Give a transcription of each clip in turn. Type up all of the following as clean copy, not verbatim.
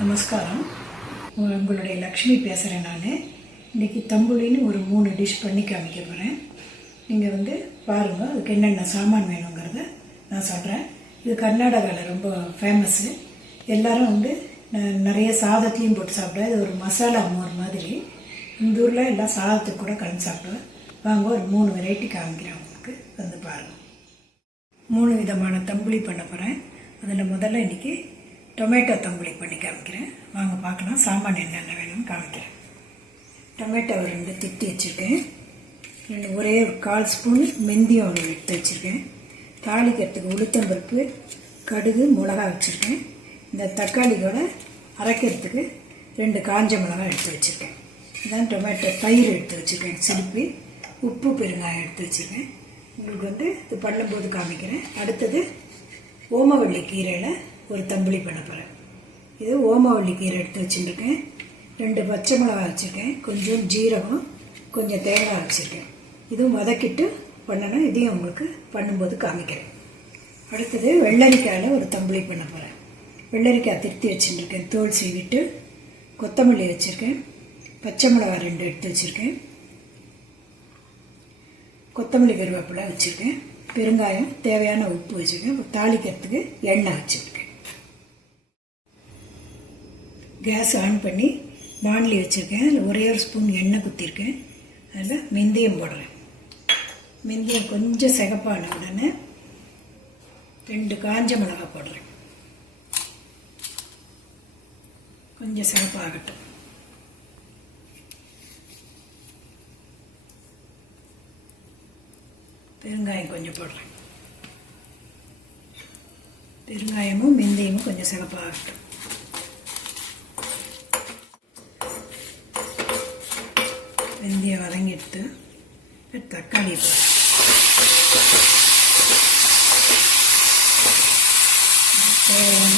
நமஸ்காரம். உங்களுடைய லக்ஷ்மி பேசுகிறேன். நான் இன்றைக்கி தம்புளின்னு ஒரு 3 டிஷ் பண்ணி காமிக்க போகிறேன். நீங்கள் பாருங்கள் அதுக்கு என்னென்ன சாமான் வேணுங்கிறத நான் சொல்கிறேன். இது கர்நாடகாவில் ரொம்ப ஃபேமஸ்ஸு. எல்லோரும் நிறைய சாதத்தையும் போட்டு சாப்பிடுவேன். இது ஒரு மசாலா மோர் மாதிரி. இந்த ஊரில் எல்லாம் சாதத்துக்கு கூட கலந்து சாப்பிடுவேன். வாங்க ஒரு 3 வெரைட்டி காமிக்கிறேன் உங்களுக்கு, பாருங்கள். 3 விதமான தம்புளி பண்ண போகிறேன். அதில் முதல்ல இன்றைக்கி டொமேட்டோ தம்புளி பண்ணி காமிக்கிறேன். வாங்க பார்க்கலாம். சாமான் என்னென்ன வேணும்னு காமிக்கிறேன். டொமேட்டோ 2 திட்டி வச்சுருக்கேன். ஒரே ஒரு 1/4 ஸ்பூன் மெந்தியம் ஒன்று எடுத்து வச்சுருக்கேன். தாளிக்கிறதுக்கு உளுத்தம்பருப்பு, கடுகு, மிளகா வச்சுருக்கேன். இந்த தக்காளி கூட அரைக்கிறதுக்கு 2 காஞ்ச மிளகா எடுத்து வச்சுருக்கேன். இதான் டொமேட்டோ. தயிர் எடுத்து வச்சுருக்கேன், சிலிப்பி, உப்பு, பெருங்காயம் எடுத்து வச்சுருக்கேன். உங்களுக்கு இது பண்ணும்போது காமிக்கிறேன். அடுத்தது ஓமவள்ளி கீரையில் ஒரு தம்புளி பண்ண போகிறேன். இது ஓமவள்ளி கீரை எடுத்து வச்சுருக்கேன். 2 பச்சை மிளகா வச்சுருக்கேன். கொஞ்சம் ஜீரகம், கொஞ்சம் தேங்காய் வச்சுருக்கேன். இதுவும் வதக்கிட்டு பண்ணணும். இதையும் உங்களுக்கு பண்ணும்போது காமிக்கிறேன். அடுத்தது வெள்ளரிக்காயில் ஒரு தம்புளி பண்ண போகிறேன். வெள்ளரிக்காய் திருத்தி வச்சுருக்கேன், தோல் சீவிட்டு. கொத்தமல்லி வச்சுருக்கேன். பச்சை மிளகா 2 எடுத்து வச்சுருக்கேன். கொத்தமல்லி கருவேப்பிலை வச்சுருக்கேன். பெருங்காயம், தேவையான உப்பு வச்சுருக்கேன். தாளிக்கிறதுக்கு எண்ணெய் வச்சுருக்கேன். கேஸ் ஆன் பண்ணி பாண்ட்லி வச்சுருக்கேன். அதில் ஒரே ஒரு ஸ்பூன் எண்ணெய் குத்திருக்கேன். அதில் மெந்தியம் போடுறேன். மெந்தியம் கொஞ்சம் சிகப்பான உடனே 2 காஞ்ச மிளகா போடுறேன். கொஞ்சம் சிகப்பாகட்டும். பெருங்காயம் கொஞ்சம் போடுறேன். பெருங்காயமும் மெந்தியமும் கொஞ்சம் சிகப்பாகட்டும். வெந்தயம் வதங்கிட்டு தக்காளி தேவையான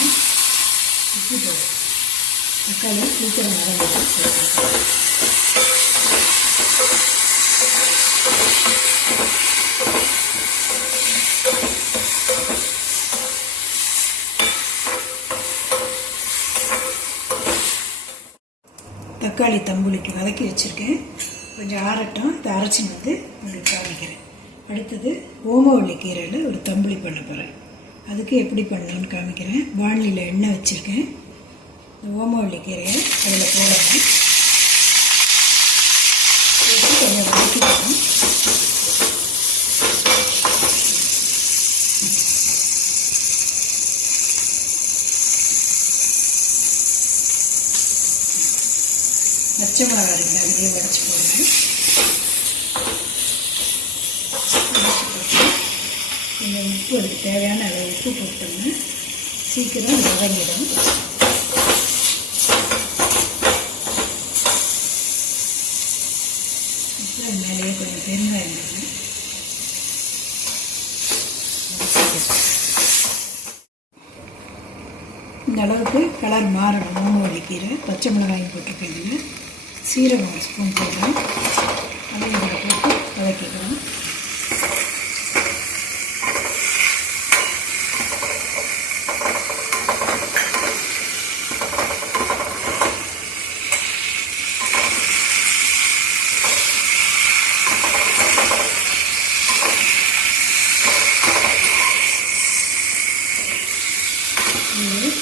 உப்பு போடும். தக்காளி சீக்கிரம் வதங்கிட்டு தக்காளி தம்புளிக்கு வதக்கி வச்சுருக்கேன். கொஞ்சம் ஆறட்டும். இதை அரைச்சி உங்களுக்கு காமிக்கிறேன். அடுத்தது ஓமவள்ளி கீரையில் ஒரு தம்புளி பண்ண போகிறேன். அதுக்கு எப்படி பண்ணலான்னு காமிக்கிறேன். வாணலியில் எண்ணெய் வச்சுருக்கேன். இந்த ஓமவள்ளி கீரையை அதில் போடணும். கொஞ்சம் வதக்கிக்கணும். பச்சை மிளகா 2 அதையும் வரைச்சி போடுறேன். கொஞ்சம் உப்பு, அதுக்கு தேவையான அளவு உப்பு போட்டோம்னா சீக்கிரம் வதங்கிடும். அப்புறம் மேலேயே கொஞ்சம் பெருங்காயம் போடுறேன். இந்த அளவுக்கு கலர் மாறணும். ஓமவள்ளி கீரை, பச்சை மிளகாயும் போட்டிருக்கேன். சீரகம் 1 ஸ்பூன் போடுறேன். அதையும் இதில் போட்டு வதக்கிக்கலாம்.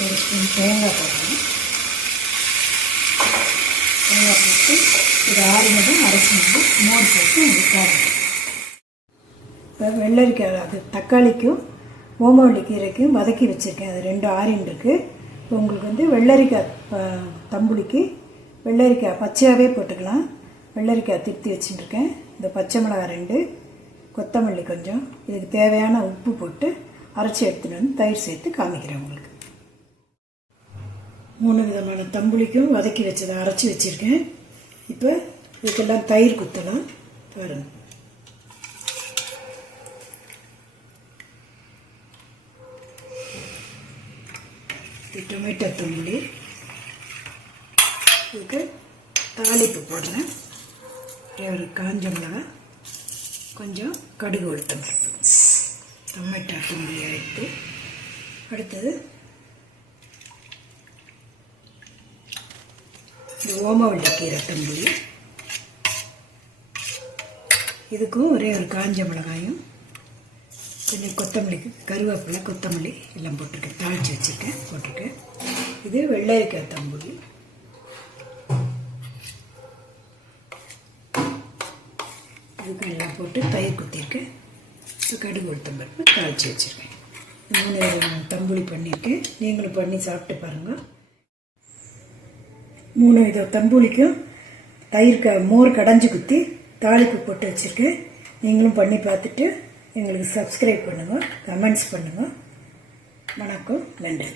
ஒரு ஸ்பூன் தேங்காய் போடுறேன். தேங்காய் போட்டு இது ஆறினதும் அரைச்சினதும் மோர் போட்டு காரம். இப்போ வெள்ளரிக்காய், அது தக்காளிக்கும் ஓமவள்ளி கீரைக்கும் வதக்கி வச்சுருக்கேன். அது 2 ஆறின்னு இருக்குது. இப்போ உங்களுக்கு வெள்ளரிக்காய் தம்புளிக்கு வெள்ளரிக்காய் பச்சையாகவே போட்டுக்கலாம். வெள்ளரிக்காய் திருத்தி வச்சுட்டுருக்கேன். இந்த பச்சை மிளகாய் 2, கொத்தமல்லி கொஞ்சம், இதுக்கு தேவையான உப்பு போட்டு அரைச்சி எடுத்துகிட்டு தயிர் சேர்த்து காமிக்கிறேன் உங்களுக்கு. 3 விதமான தம்புளிக்கும் வதக்கி வச்சதை அரைச்சி வச்சுருக்கேன். இப்போ இதுக்கெல்லாம் தயிர் குத்தலாம். பாருங்கள். இது டொமேட்டோ தம்புளி. இதுக்கு தாளிப்பு போடுறேன். ஒரு காஞ்ச மிளகாய், கொஞ்சம் கடுகு உளுத்தம் பருப்பு, டொமேட்டோ தும்பி எடுத்து, அடுத்தது இந்த ஓமவல்லி கீரை தம்புளி, இதுக்கும் ஒரே ஒரு காஞ்ச மிளகாயும் கொஞ்சம் கொத்தமல்லி, கருவேப்பிலை, கொத்தமல்லி எல்லாம் போட்டிருக்கேன், தாளித்து வச்சுருக்கேன், போட்டிருக்கேன். இது வெள்ளரிக்காய் தம்புளி, இதுக்கு எல்லாம் போட்டு தயிர் குத்திருக்கேன், கடுகு உளுத்தம் பருப்பு தாளித்து வச்சுருக்கேன். 3 தம்புளி பண்ணியிருக்கேன். நீங்களும் பண்ணி சாப்பிட்டு பாருங்கள். 3 வித தம்புளிக்கும் தயிர் மோர் கடைஞ்சி குத்தி தாளிப்பு போட்டு வச்சுருக்கேன். நீங்களும் பண்ணி பார்த்துட்டு எங்களுக்கு சப்ஸ்கிரைப் பண்ணுங்கள், கமெண்ட்ஸ் பண்ணுங்கள். வணக்கம், நன்றி.